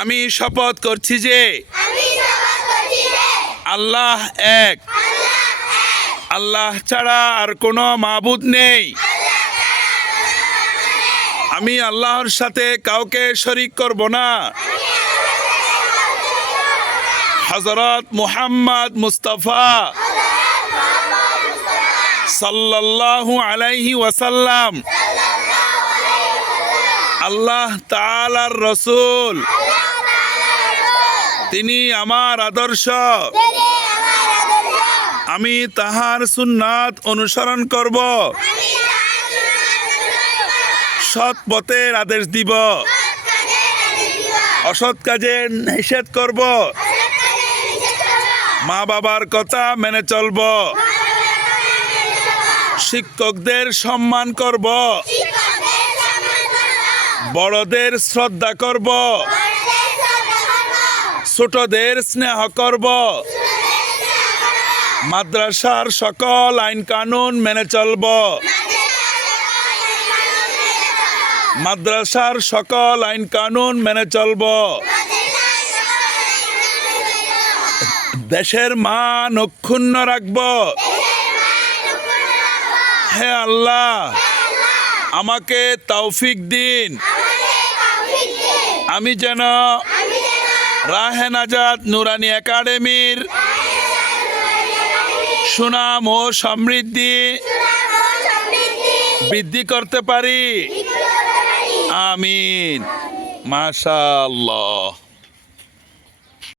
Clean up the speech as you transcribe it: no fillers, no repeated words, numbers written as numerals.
আমি শপথ করছি যে আল্লাহ এক, আল্লাহ ছাড়া আর কোনো মাবুদ নেই। আমি আল্লাহর সাথে কাউকে শরীক করব না। হযরত মুহাম্মদ মুস্তাফা সাল্লাল্লাহু আলাইহি ওয়াসাল্লাম আল্লাহ তাআলার রাসূল, তিনি আমার আদর্শ। আমি তাহার সুন্নাত অনুসরণ করব, সৎ পথের আদেশ দিব, অসৎ কাজের নিষেধ করব, মা বাবার কথা মেনে চলব, শিক্ষকদের সম্মান করব, বড়দের শ্রদ্ধা করব, ছোটদের স্নেহ করব, মাদ্রাসার সকল আইন কানুন মেনে চলব, মাদ্রাসার সকল আইন কানুন মেনে চলব, দেশের মান অক্ষুণ্ণ রাখব। হে আল্লাহ, আমাকে তৌফিক দিন, আমি যেন রাহে নাজাত নুরানি একাডেমির সুনাম ও সমৃদ্ধি বৃদ্ধি করতে পারি। আমিন। মাশাআল্লাহ।